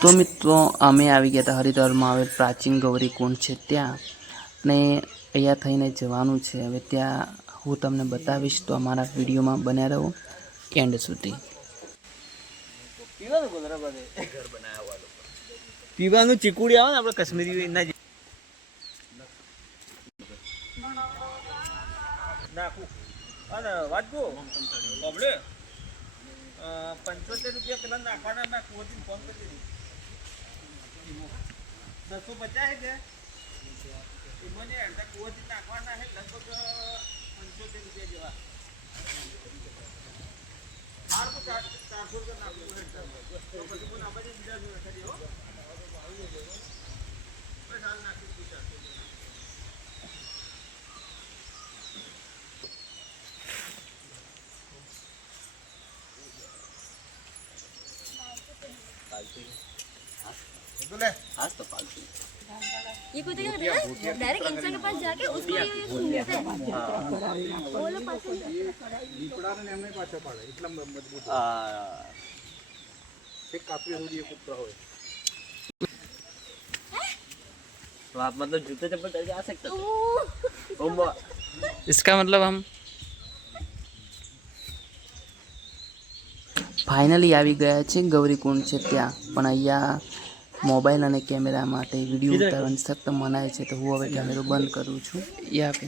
તો મિત્રો અમે આવી ગયા હતા હરિદ્વારમાં આવેલ પ્રાચીન ગૌરી કુંડ છે ત્યાં, ને અહીંયા થઈને જવાનું છે. હવે ત્યાં હું તમને બતાવીશ, તો અમારા વિડીયોમાં બન્યા રહો એન્ડ સુધી. પીવાનું ચીકુડી આવે ને આપણે કાશ્મીરી ના નાખું અને વાંચો બબડે 75 રૂપિયા પેલા નાખવાના ના કોથી ફોન કરી દીધું 250 છે મને અડધા કોથી નાખવાના છે લગભગ 75 રૂપિયા જેવા. હાર તો 400 રૂપિયા નાખવું તો પછી મને આપણે બીજા જોડે કરી હો બસ હાલ નાખી દીધા. ये कोई क्या कर रहा है? डायरेक्ट इंसान के पास जाके उसको ये सुनते हैं। वो लोग पास દીપડાને એમને પાછા પાડે એટલા મજબૂત એક કાપી સુધી એક ઉપરા હોય. तो आप मतलब जूते चप्पल करके आ सकते हो? इसका मतलब हम ફાઇનલી આવી ગયા છે ગૌરીકુંડ છે ત્યાં, પણ અહીંયા મોબાઈલ અને કેમેરા માટે વિડીયો ઉતારવાની સખ્ત મનાય છે, તો હું હવે કેમેરો બંધ કરું છું. યા કે